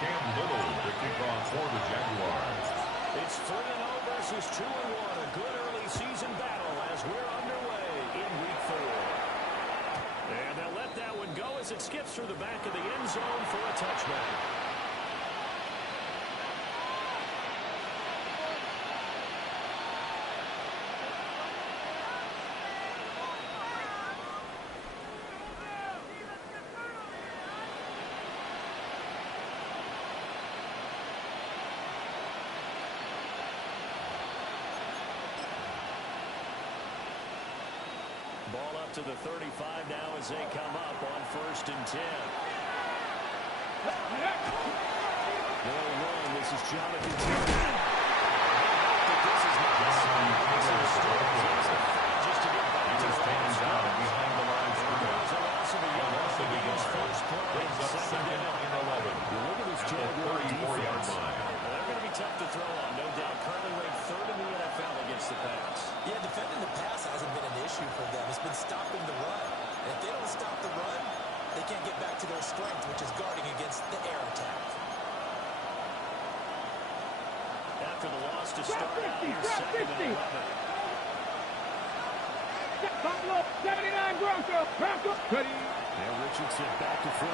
Cam Little to kick off for the Jaguars. It's 3-0 versus 2-1. A good early season battle as we're underway in Week 4. And they'll let that one go as it skips through the back of the end zone for a touchdown. Ball up to the 35 now as they come up on 1st and 10. They'll run. This is Jonathan Taylor. This is not a sign. This is just to get back to the line. Behind the line. There's a loss of a yard. Begins first play. Brings up 2nd and 11. You look at this Jaguar defense. Line. They're going to be tough to throw on, no doubt. Currently ranked 3rd in the NFL against the pass. Yeah, defending the pass hasn't been an issue for them. It's been stopping the run. And if they don't stop the run, they can't get back to their strength, which is guarding against the air attack. After the loss to start out, here's 2nd and 11. Buffalo, 79 Broncos. Ready. Now Richardson back to throw.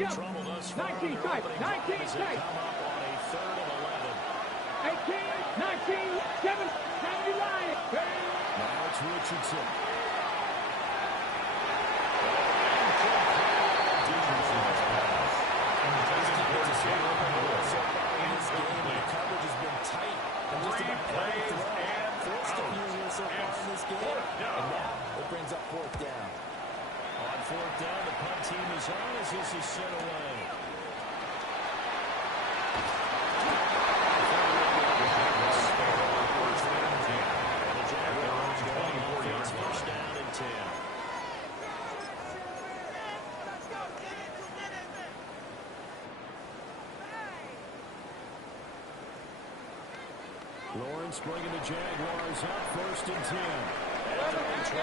Trouble thus far. 19 tight. 19 tight. Come up on a 3rd and 11. 18, 19, 7, 99. Now it's Richardson. Coverage has been tight. And just about every throw forced a few so far in this game. And now it brings up 4th down. On 4th down, the punt team is on as this is sent away. And the Jaguars go on offense, 1st down and 10. Lawrence bringing the Jaguars up, 1st and 10. At their own 24.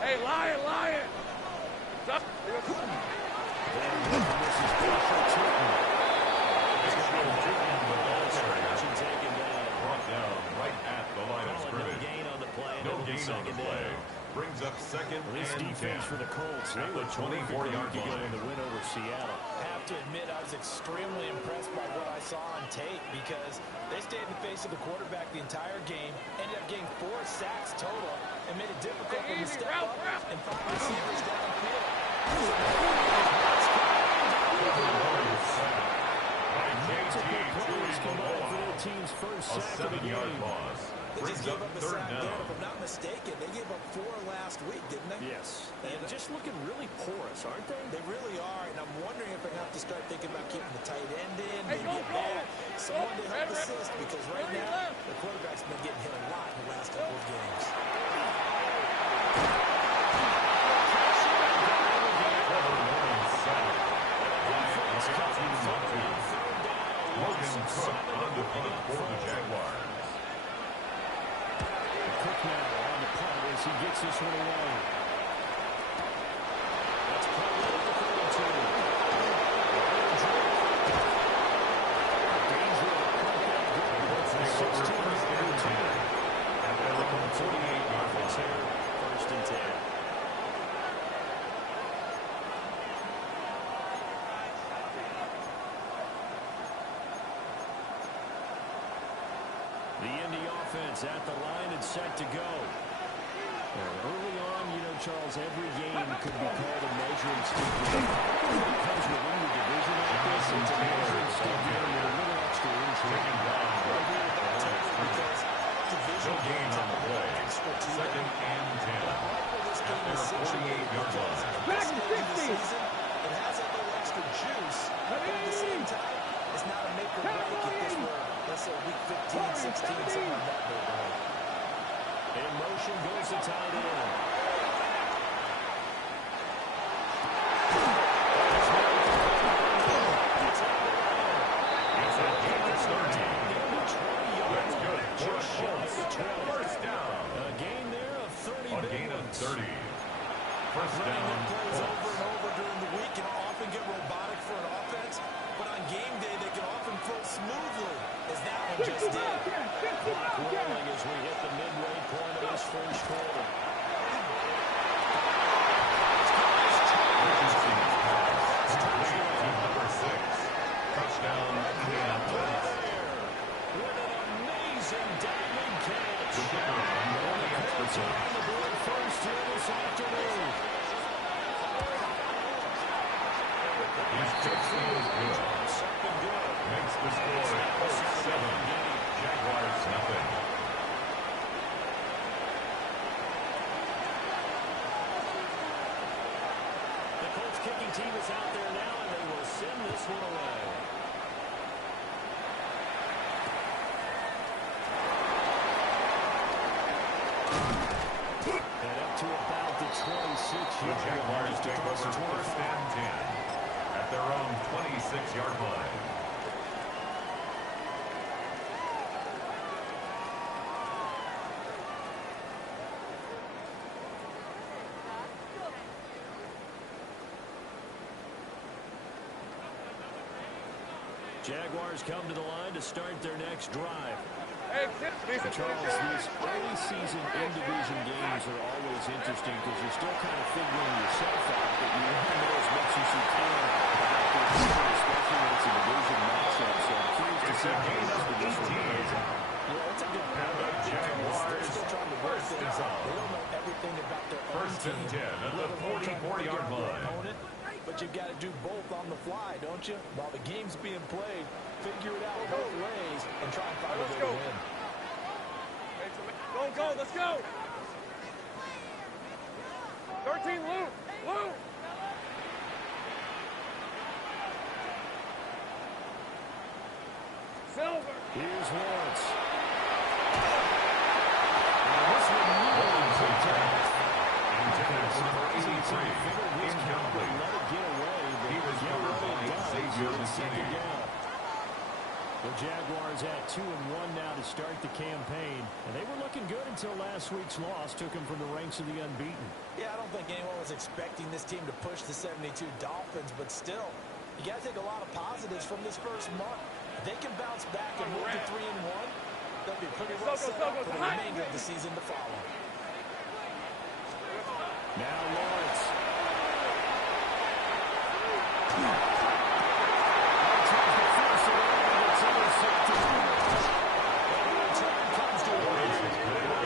Hey, lion. Stop. This is pressure Chilton. Taken down. Brought down right at the line of No scrimmage. gain on the play. No gain on the play. Brings up 2nd This and 10. defense for the Colts. They At the were terrific 24-yard to go line. in the win over Seattle. I have to admit, I was extremely impressed by what I saw on tape because they stayed in the face of the quarterback the entire game, ended up getting 4 sacks total, and made it difficult for him to step up and find receivers downfield. Team's first A sack of the 7-yard game. loss. They Brings just gave up up a 3rd sack there, down. if I'm not mistaken. They gave up 4 last week, didn't they? Yes. And just looking really porous, aren't they? They really are, and I'm wondering if they're going to have to start thinking about keeping the tight end in, maybe a back, someone to help assist, because right now, the quarterback's been getting hit a lot in the last couple of games. Logan Cook on the punt for the Jaguars. Cook now on the punt as he gets this one away. That's punt at the 32. Danger of a comeback goal. That's the 16-yard return. At their own 48-yard line. 1st and 10. The Indy offense at the line and set to go. Early on, Charles, every game could be called a measuring stick. When it comes to winning the division like this, it's a measuring stick game with a little extra intrigue. No gain on the play. 2nd and 10. At their 48-yard line. Back to 60. It has that little extra juice, but at the same time, it's not a make or break if this were, let's say, week 15, 16, something like that. In motion goes the tight end. It's a gain of 30. That's good. First down. A gain there of 30. A gain of 30. First Running down. their plays over and over during the week can often get robotic for an offense, but on game day they can often flow smoothly, as that one just did. Clock rolling as we hit the midway point of this first quarter. Number 6. Touchdown, Indianapolis. What an amazing diving catch. The kicker on the extra Colts are on the board first here this afternoon. His kick is good. Makes the score 7. Jaguars nothing. The Colts kicking team is out there now, and they will send this one away. And up to about the 26-yard line. Jaguars take over first and 10 at their own 26-yard line. Jaguars come to the line to start their next drive. Hey, Charles, these early season in-division games are always interesting because you're still kind of figuring yourself out, but you want to know as much as you can about the opponent, especially when it's a division matchup. So I'm curious to see how this division plays out. Yeah, it's a good point. And the Jaguars They're still trying to work first things down. out. They don't know everything about their own First and team. 10 at the Let alone trying to 44-yard figure out their line. opponent. But you've got to do both on the fly, don't you? While the game's being played, figure it out both ways and try and find a way to win. Go, let's go. 13, Luke. Silver. Here's Lawrence. Intended for 83. Incomplete. Let it get away, but He was covered by Xavier second Massacre. down. The Jaguars at 2-1 now to start the campaign. And they were looking good until last week's loss took them from the ranks of the unbeaten. Yeah, I don't think anyone was expecting this team to push the 72 Dolphins, but still, you got to take a lot of positives from this first month. If they can bounce back and move to 3-1, they'll be pretty well set up for the remainder of the season to follow. Now Lawrence.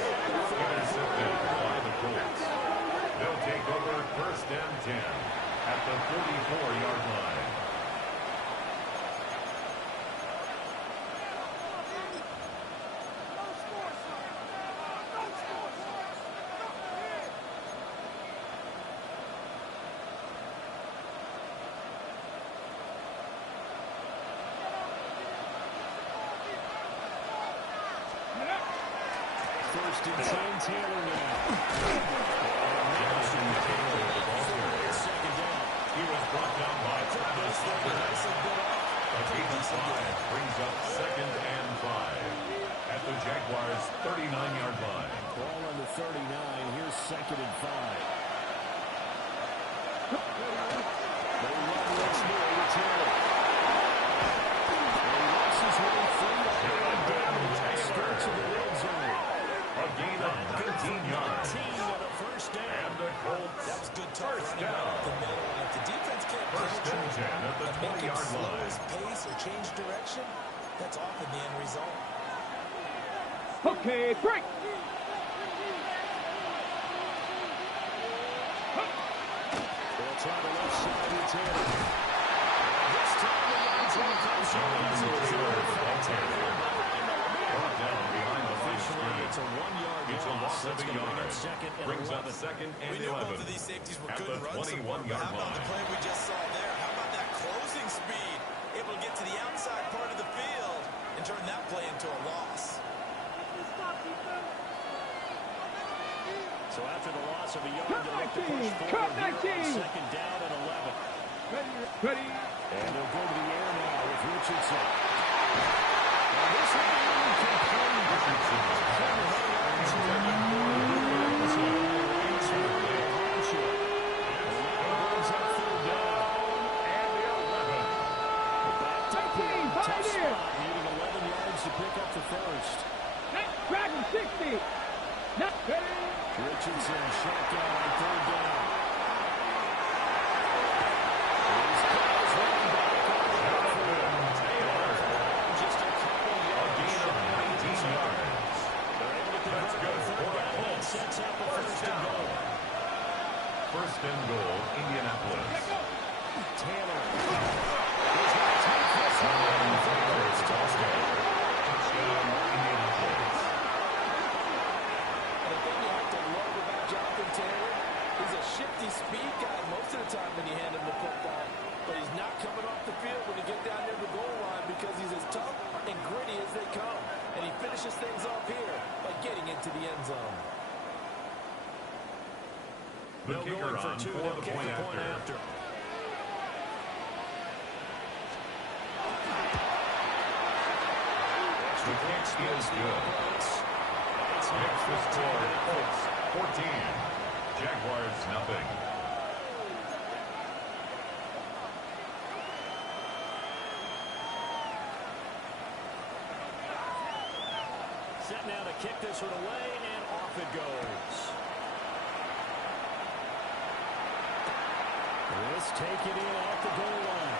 Intercepted by the Colts. They'll take over first and 10 at the 44-yard line. First and 10, Taylor now. Jamison Taylor with the ball carrier. Second down. He was brought down by Travis Hunter. A gain of 5 brings up second and 5 at the Jaguars' 39-yard line. Ball on the 39. Here's second and 5. They run once more with Taylor. He works his way through that skirts of the red zone. A gain of 19 yards. 19 on a first down. And the Colts That was good tough first running down. up the middle. And if the defense can't First and penetrate 10 at the and make him 20-yard slow line. his pace or change direction, that's often the end result. Okay, break. They'll try the left side with Taylor. This time the Lions will come Brought down behind the line of scrimmage. It's a 1-yard It's a loss of That's a gonna bring yard. up second and Brings up 11. second and We knew 11 both of these safeties were at good the and run support. 21-yard How about the line. play we just saw there? How about that closing speed? Able to get to the outside part of the field and turn that play into a loss. So after the loss of a yard, they'll look to push forward here on second down and 11. Ready. And they'll go to the air now with Richardson. Now this will be incomplete. Richardson. Tough spot, needing 11 yards to pick up the first. Dragon 60. Richardson shotgun on third down. Just a couple yards. They're able to convert the third down. That sets up a first and goal. First and goal, Indianapolis. Taylor. He's going to take this one for the first touchdown. Touchdown, Indianapolis. And the thing you have to love about Jonathan Taylor, he's a shifty speed guy most of the time when you hand him the football. But he's not coming off the field when you get down near the goal line because he's as tough and gritty as they come. And he finishes things off here by getting into the end zone. The kicker on for the point after. The kick is good. Makes the score Colts 14. Jaguars nothing. Set now to kick this one away, and off it goes. This taken in at the goal line.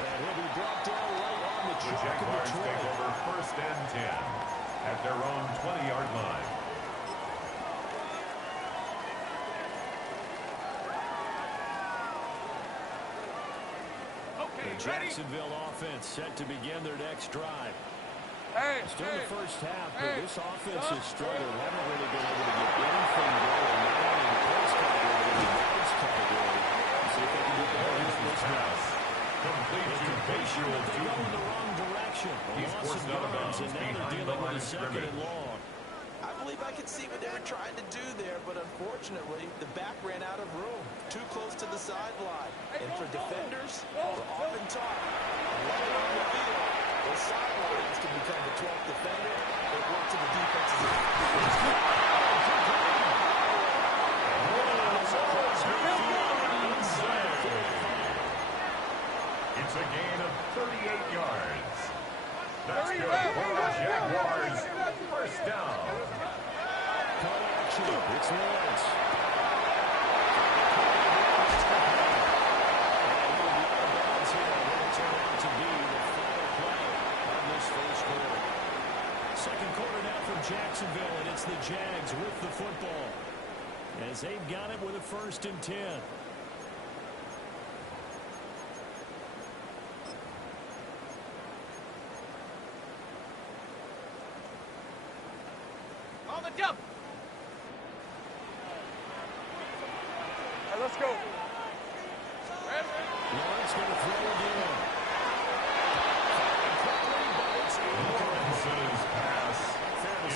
And he'll be brought down right on the The chalk of the Jaguars take over first and 10 at their own 20-yard line. The Jacksonville offense set to begin their next drive. Still in the first half, but this offense has struggled. Haven't really been able to get anything going. Not only in the points category, but in the yards category. See if they can do better in this pass. Complete to Bayshore They go in the wrong direction. He's Loss forced of out of yards, bounds and now they're behind the dealing line with a of second and scrimmage. long. I believe I could see what they were trying to do there, but unfortunately, the back ran out of room. Too close to the sideline. And for defenders, we're often taught, when on the field, those sidelines can become the 12th defender. They work to the defense's It's a gain of 38 yards. That's good for the Jaguars. First down. Caught action. It's Lawrence. Second quarter now from Jacksonville, and it's the Jags with the football as they've got it with a first and 10. On the jump. Let's go. Lawrence going to throw again. Lawrence's pass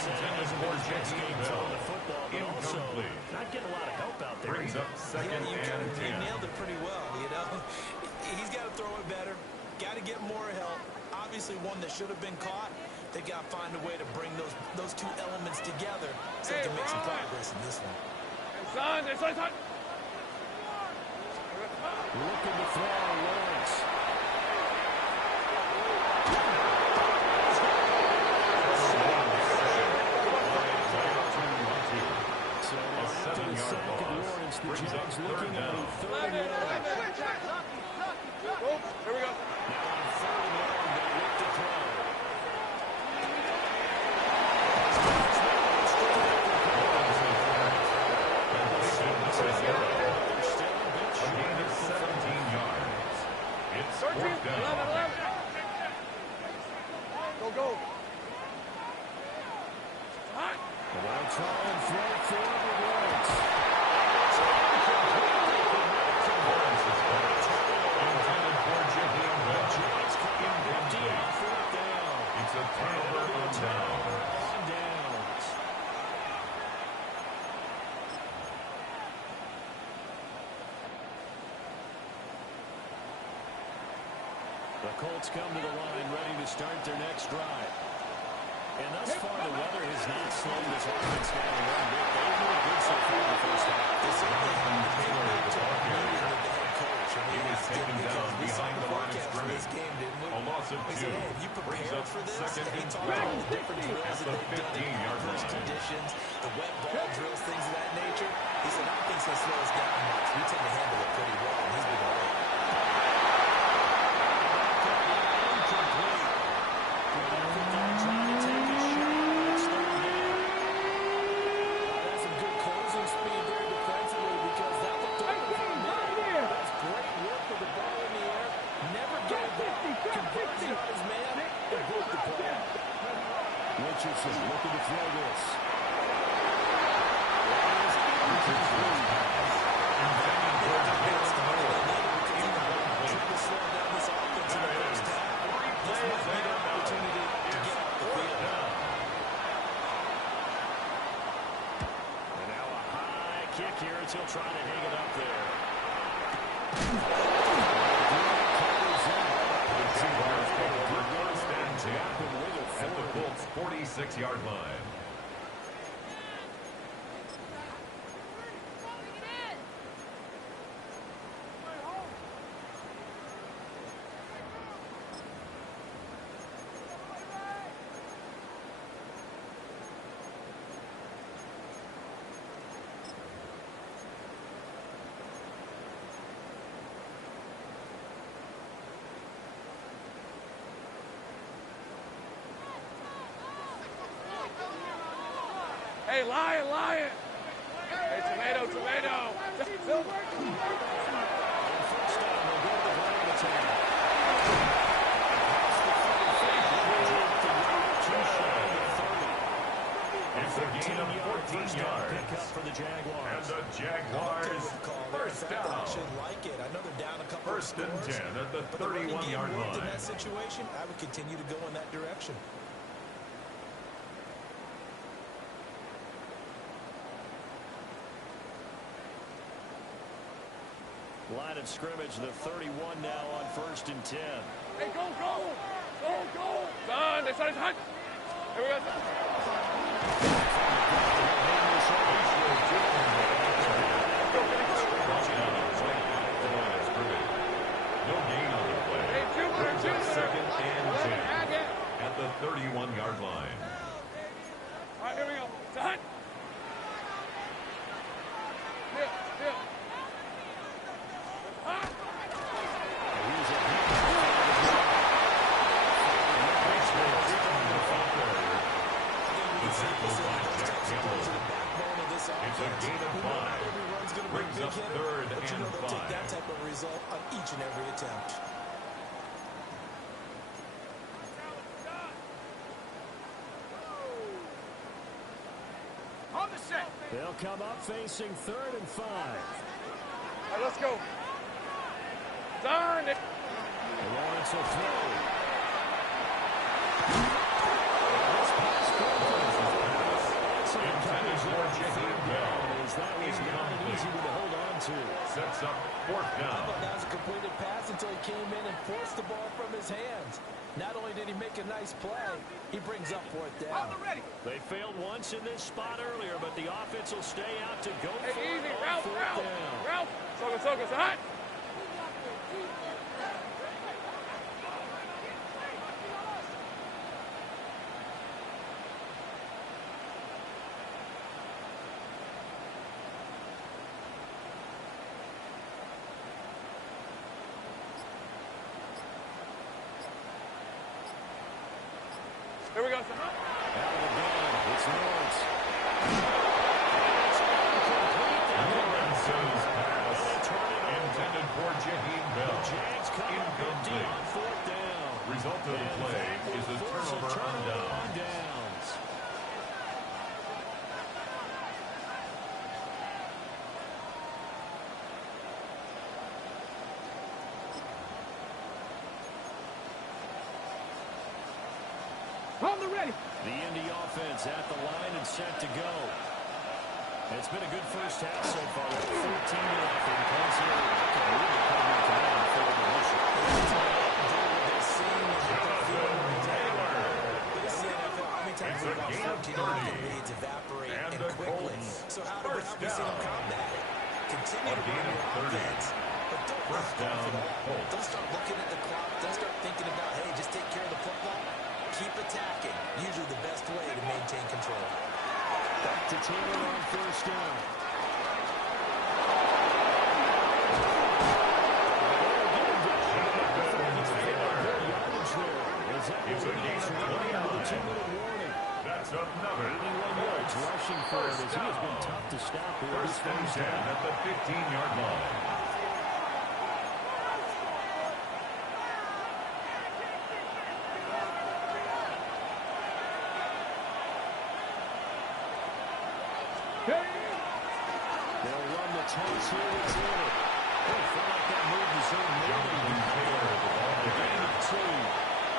intended for Jacksonville. Incomplete. Not getting a lot of help out there. Brings up second you and 10. nailed it pretty well, you know. He's got to throw it better. Got to get more help. Obviously one that should have been caught. They got to find a way to bring those two elements together so they can make some progress in this one. Son. Looking to throw Lawrence. So after the sack of Lawrence, the Jags looking at a third and long. Here we go. Now on third and long, they look to throw. A gain of 17 yards. It's 13, fourth down. 11. Go. And they'll try and throw forward with Lawrence. Lawrence's pass intended for Jakeem Bell. Incomplete. It's a turnover on downs. On downs. Colts come to the line ready to start their next drive. And thus far, the weather has not slowed this offense down one bit. They've been good so far in the first half. This is the ball carrier. head coach. I mean, He was taken down behind the line of this scrimmage. game, didn't we? A loss of He 2. said, hey, have you Brings prepared up for this? second And he and talked about all 12 the different drills at that the they've done in 15-yard adverse line. conditions, the wet ball drills, things of that nature. He said, nothing's going to slow us down much. We tend to handle it pretty well, and he's been great. Richardson looking to throw this. And now a high kick here as he'll try to hang it up there. The Jaguars take over first and 10 at the Colts' 46-yard line. Hey, lion, lion. Hey, tomato, tomato. It's a gain of 14 yards. Pick up for the Jaguars. And the Jaguars first down. I should like it. I know they're down a couple First of and scores, 10 at the but the running game 31-yard worked in line. that situation. I would continue to go in that direction. Line of scrimmage, the 31 now on first and 10. Hey, go, go. Go, go. Son, this is hot. Here we go. No gain on the play. Hey, Jupiter, Brings up Jupiter. second and 10 Again. at the 31-yard line. All right, here we go. Son. Still, still. Hot. It's a gain of 5. Brings up third But you know and they'll take that 5. type of result on each and every attempt. On the set. They'll come up facing third and 5. All right, let's go. Son. Lawrence will throw. Intended for Jaheim Bell. That was not an easy one to hold on to. Sets up fourth I down. thought that was a completed pass until he came in and forced the ball from his hands. Not only did he make a nice play, he brings up fourth down. They failed once in this spot earlier, but the offense will stay out to go for Hey, it easy. on Ralph, fourth Ralph. down. Ralph. Soga, son. Here we go, son. Out of the gun, it's Lawrence. Lawrence's pass intended for Jaheim Bell. Jags come up empty Incomplete. on fourth down. Result of the play is a turnover on down. downs. On the ready. The Indy offense at the line and set to go. It's been a good first half so far with 14-0. Colts here can really come in command for the mission. continue letting leads evaporate and quickly. So how have we seen them combat it? Continue to run your offense, but don't back off at all. Don't start looking at the clock. Don't start thinking about, hey, just take care of the football. Keep attacking. Usually the best way to maintain control. Back to Taylor on first down. It's a gain of 29. That's another 81 yards rushing for him as he has been tough to stop here. First and 10 at the 15-yard line. They'll run the toss here. It's in it. They felt like that move was so Jonathan Taylor with the ball. The gain of 2.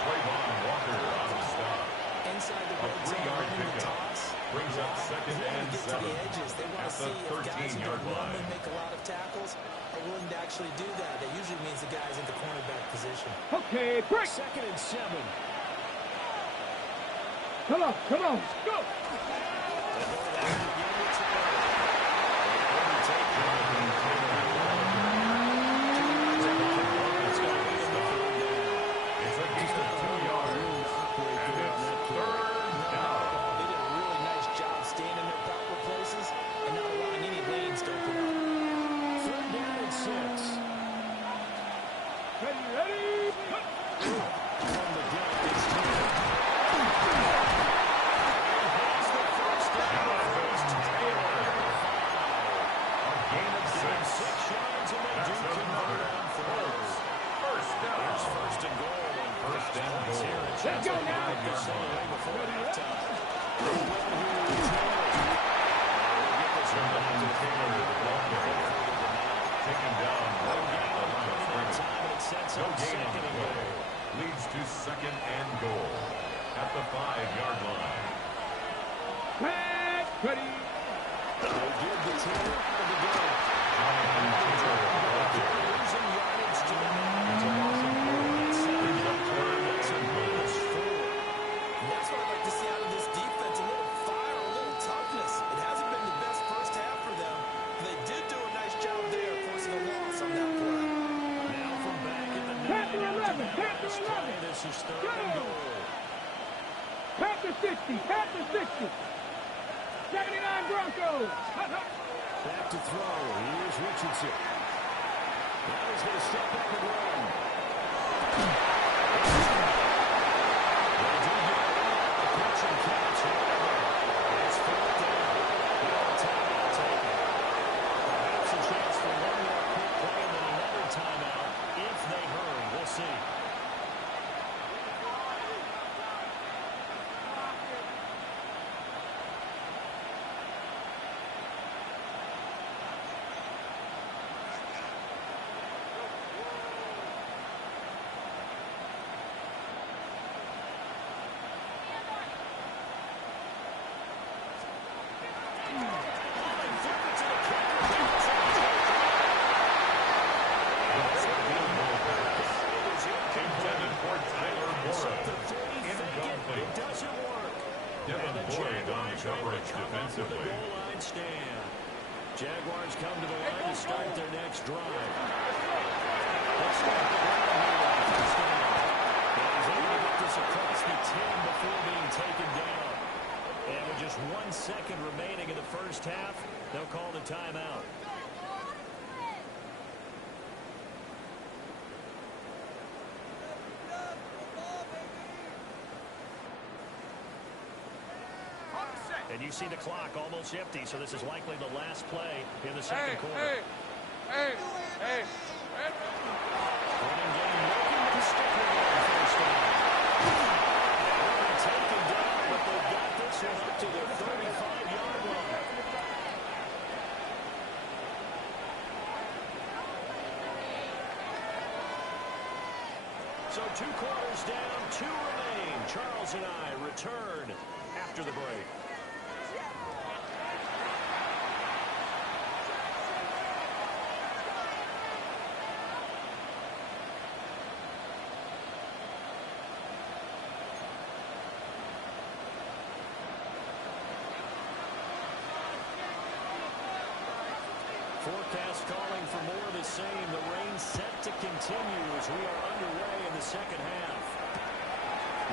Trayvon Walker on the stop. Inside the A red zone, 3-yard running the pickup. toss. Brings up second They want and to get 7 to the edges. They want at to the see if guys who 13-yard don't normally line. make a lot of tackles are willing to actually do that. That usually means the guy's in the cornerback position. Okay, break. Second and 7. Come on, go. It's a gain of 2 yards. And it's third down. They did a really nice job staying in their proper places and not allowing any lanes to open up. Third down and 6. Ready? From the deck, it's Taylor. Jonathan Taylor. A gain of 6. 6 yards, and they do That's convert another on third. first down. Here's first and goal. First and goal. Let's go now. This thing away before halftime. Jonathan Taylor with the ball carrier. Taken down right at the line of scrimmage. No gain on the play. Leads to second and goal at the 5-yard line. Ready? They give the Taylor out of the game. Jonathan Taylor with the ball carrier. Losing yardage to the It's a loss of 4. Brings up third and goal. And that's what I like to see out of this defense. A little fire, a little toughness. It hasn't been the best first half for them. They did do a nice job there, forcing a loss on that play. Now from back at the 9. Panther 11, Panther This 11. play, this is third and goal. Panther 60, Panther 60. 79 Broncos. Back to throw. Here's Richardson. Now he's going to step back and run. They do get the pitch and catch. It's fourth down. They'll timeout taken. Perhaps a chance for one more quick play and then another timeout if they hurry. We'll see. Intended for Tyler Boyd. Incomplete. Doesn't work. Devin Boyd on the coverage defensively. Goal line stand. Jaguars come to the line to start their next drive. Let's start the ground here on first down. And he's able to get this across the 10 before being taken down. And with just 1 second remaining in the first half, they'll call the timeout. And you see the clock almost empty, so this is likely the last play in the second quarter. Hey. Running game looking to stick with it on first down. They'll be taken down, but they've got this one up to the 35-yard line. So 2 quarters down, 2 remain. Charles and I return after the break. Forecast calling for more of the same. The rain set to continue as we are underway in the second half.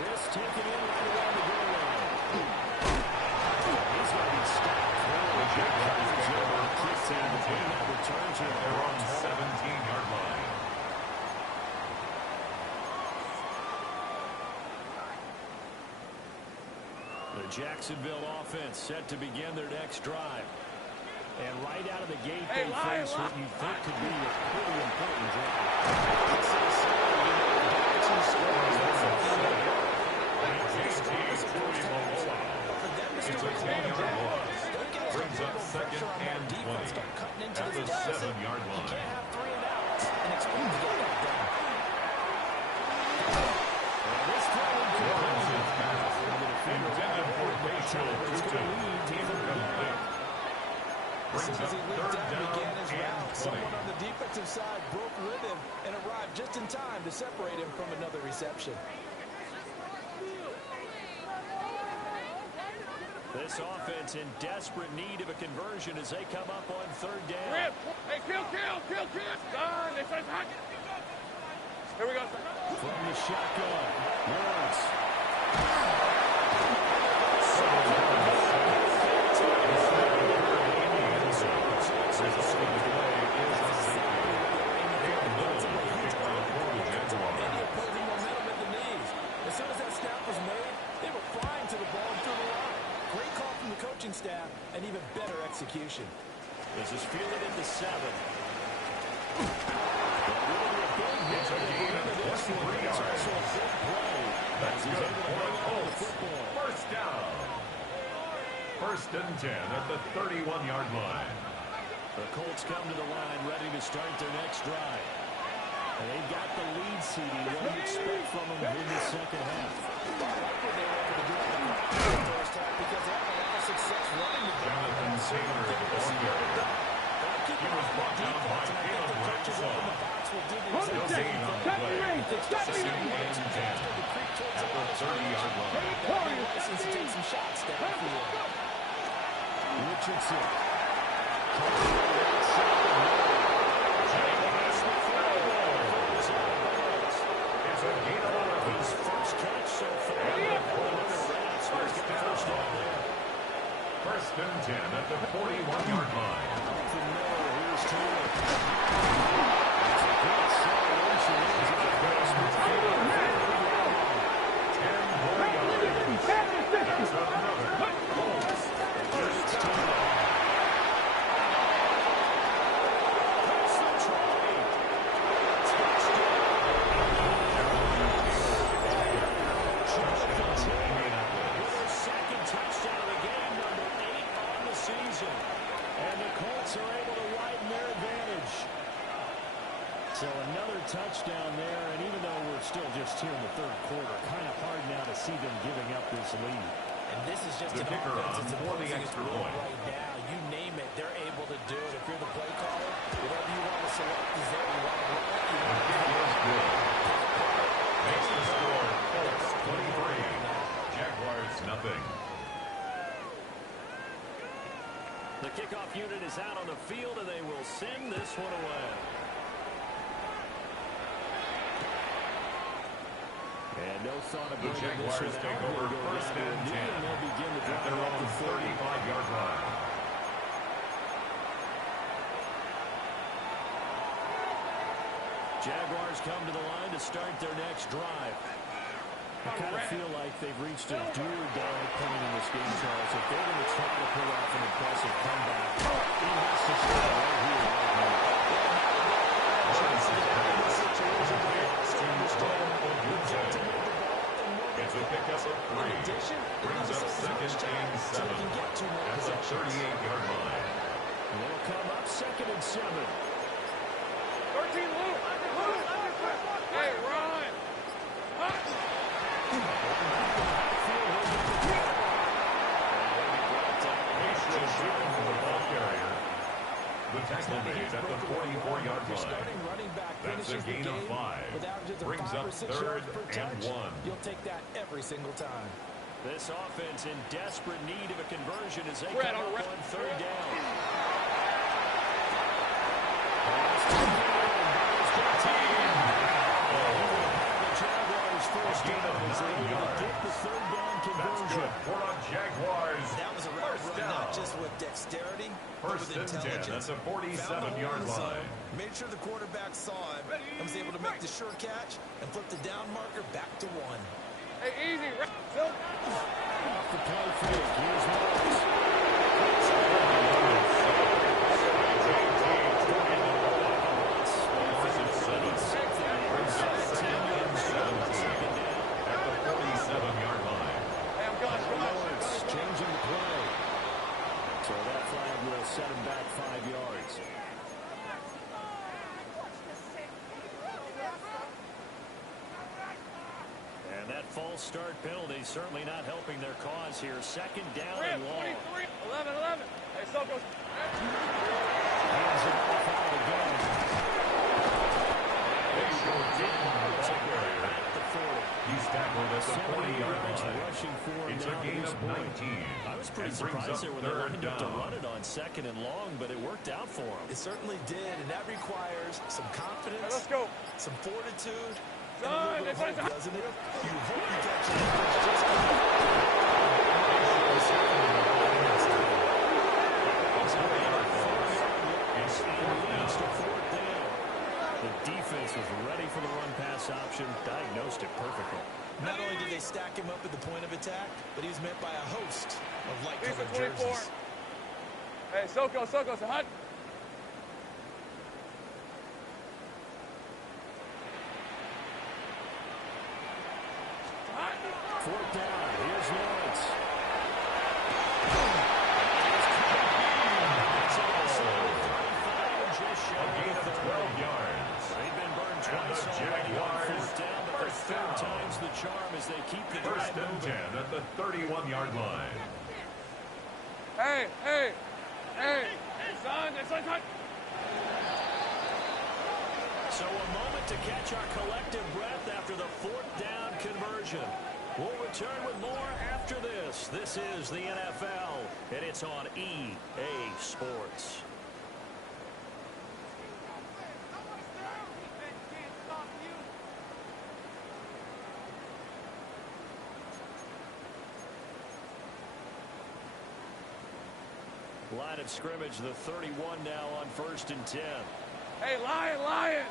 This taken in right around the goal line. He's going to be stopped. The Jaguars take over first and 10. Return to their own 17-yard line. The Jacksonville offense set to begin their next drive. And right out of the gate, they face what you think could be a pretty important drive. It's a 10-yard loss. Brings up second and 20 at the 7-yard line. You can't have 3 and outs and expect to get that done. This Lawrence's pass intended for Rachel Tutu. Incomplete. Brings up third down and 20. Someone on the defensive side broke with him and arrived just in time to separate him from another reception. This offense in desperate need of a conversion as they come up on third down. Rip. Hey, kill. Done. This is hot. Here we go. From the shotgun, Lawrence. As soon as that snap was made, they were flying to the ball and through the line. Great call from the coaching staff and even better execution. This is fielded at the 7. It's a gain of 23 yards. That's good for the Colts. First down. First and 10 at the 31-yard line. The Colts come to the line ready to start their next drive. And they've got the lead seeding. What do you expect from them in the second half? I like what they were able to do in the first half because they had a lot of success running the ball. Jonathan Saylor at the ball carrier. He was brought down by Caleb Bradshaw. No gain on the play. Second and 10 at the 30-yard line. License to take some shots downfield. Richardson. It's a gain of 11. His first catch so far. First and 10 at the 41-yard line. From there, here's Taylor. It's a good celebration. That's another Colts first down. So another touchdown there, and even though we're still just here in the third quarter, kind of hard now to see them giving up this lead. And this is just The an kicker offense on that's for the imposing its extra will point. right now. You name it, they're able to do it. If you're the play caller, whatever you want to select is there. You want to run it, you want to Kick is good. Makes the score Colts 23. Jaguars nothing. The kickoff unit is out on the field, and they will send this one away. And no thought of The Jaguars take over first and 10 at their own 35-yard line. Jaguars come to the line to start their next drive. I kind of feel like they've reached a do-or-die point in this game, Charles. If they're going to try to pull off an impressive comeback, it has to start right here, right now. It's a pickup of 3. Brings up second and 7 at the 38-yard line. They'll come up second and 7. 13 Luke. Hey, run. The tackle made at the 44-yard line. That's a gain of 5. Brings up third and 1. You'll take that every single time. This offense in desperate need of a conversion as they come up on third down. First gain of 9 yards. That's good for the Jaguars. That was a route run, not just with dexterity, but with intelligence. 10. That's a 47-yard line. Made sure the quarterback saw him and was able to make the sure catch and flip the down marker back to 1. Hey, easy. Off the play fake. Here's Morris. Changing the play. So that flag will set him back 5 yards. And that false start penalty certainly not helping their cause here. Second down and long. 11. Hey, Soko. Hands it off out of the gun. He's tackled at the 40-yard line. Rushing for It's a gain of 19. I was pretty surprised there when they lined up to run it on second and long, but it worked out for him. It certainly did, and that requires some confidence, Hey, let's go. some fortitude, and a Son, little bit of it's hope, on. doesn't it? You hope you catch it. Just It's fourth down. The defense was ready for the run-pass option, diagnosed it perfectly. Not only did they stack him up at the point of attack, but he was met by a host of He's light-colored a 24. jerseys. Hey, Soko, say hut. Fourth down. Here's Lawrence. A gain of 12 yards. They've been burned twice already on fourth down, but the third time's the charm as they keep the First drive and moving. 10 at the 31-yard line. Hey. Son, it's on. So a moment to catch our collective breath after the fourth down conversion. We'll return with more after this. This is the NFL, and it's on EA Sports. Line of scrimmage, the 31 now on 1st and 10. Hey, Lion.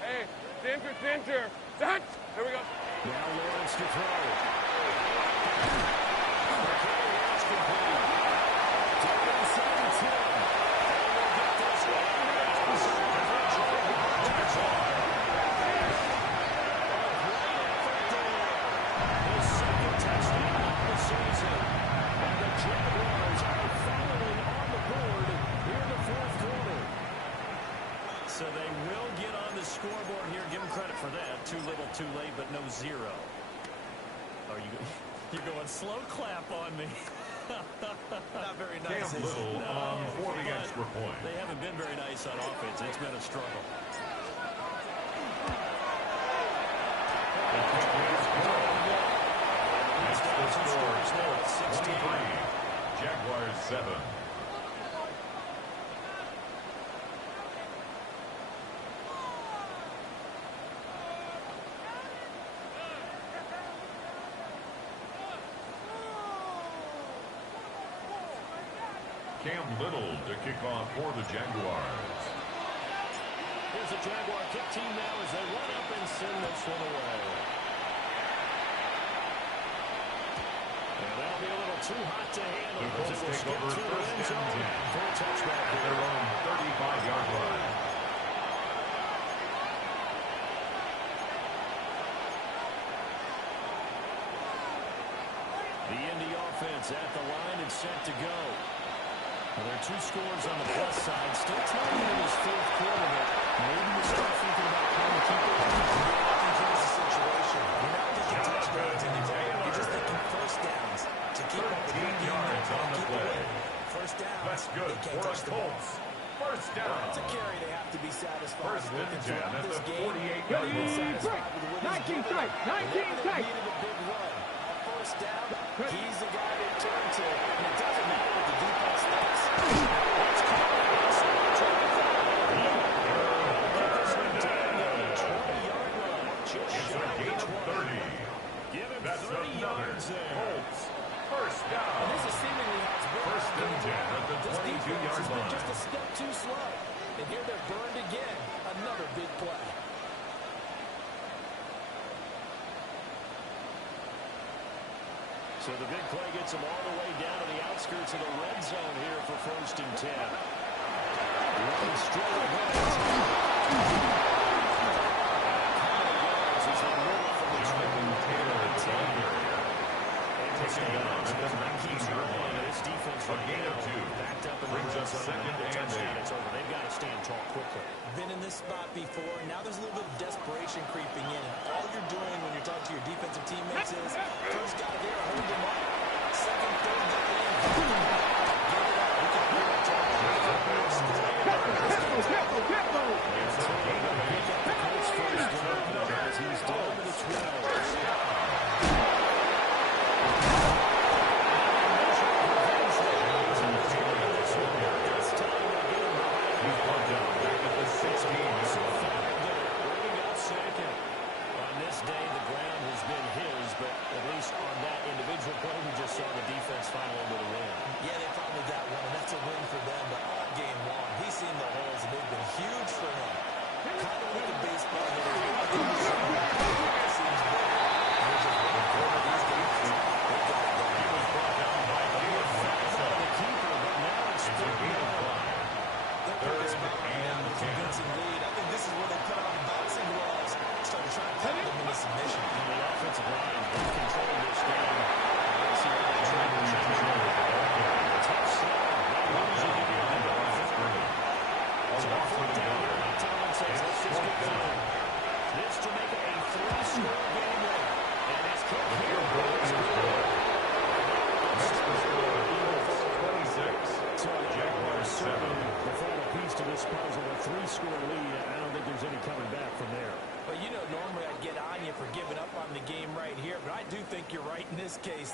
Hey, center. Son. Here we go. Now Lawrence to throw. His second touchdown of the season. And the Jaguars are following on the board here in the fourth quarter. So they will get on the scoreboard here. Give them credit for that. Too little, too late, but no zero. Are you're going slow clap on me? Not very nice. Cam Little for the extra point. They haven't been very nice on offense. It's been a struggle. That's the score. 23. Jaguars 7. Cam Little to kick off for the Jaguars. Here's the Jaguar kick team now as they run up and send this one away. And that'll be a little too hot to handle. The Colts take over first and 10 for a touchback at their own 35-yard line. The Indy offense at the line and set to go. Well, there are 2 scores on the plus side. Still trying in this fourth quarter, but maybe you start thinking about trying to keep it in. Here's the situation. You're not thinking touchdowns anymore. You're just thinking first downs to keep up with 13 yards on the play. First down. That's good for the Colts. First down. It's a carry they have to be satisfied First with. and 10 Throughout at this the game, 48-yard they've been line. satisfied with what he's given them. Whenever they needed a big run, a first down, he's the guy they turn to. And it doesn't matter what the defense thinks. goes there. Colts, first down. And this is seemingly how it's been. First and 10 at the This defense 22-yard has been line. just a step too slow. And here they're burned again. Another big play. So the big play gets them all the way down to the outskirts of the red zone here for first and 10. Running straight ahead. As they move from the Jonathan Taylor at the area. Taken down at the 19-yard line. This defense A gain of 2. backed up in the Brings red up zone. second The and touchdown, 8. it's over. They've got to stand tall quickly. Been in this spot before. Now there's a little bit of desperation creeping in. And all you're doing when you're talking to your defensive teammates is first guy there, hold him up. Second, third guy in. Get it out. You can hear it talking. It's a gain of 8. The Colts first down as he's down to the 12.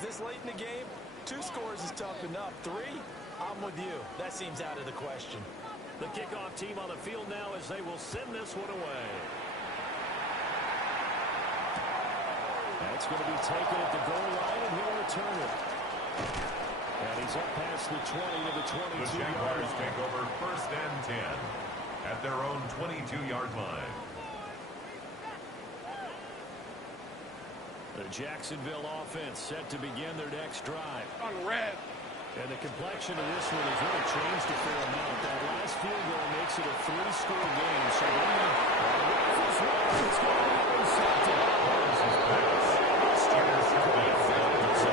This late in the game, 2 scores is tough enough. 3, I'm with you. That seems out of the question. The kickoff team on the field now as they will send this one away. That's going to be taken at the goal line, and he'll return it. And he's up past the 20 to the 22-yard line. The Jaguars take over first and 10 at their own 22-yard line. The Jacksonville offense set to begin their next drive. On red. And the complexion of this one has really changed a fair amount. That last field goal makes it a 3-score game. So it's going to be intercepted.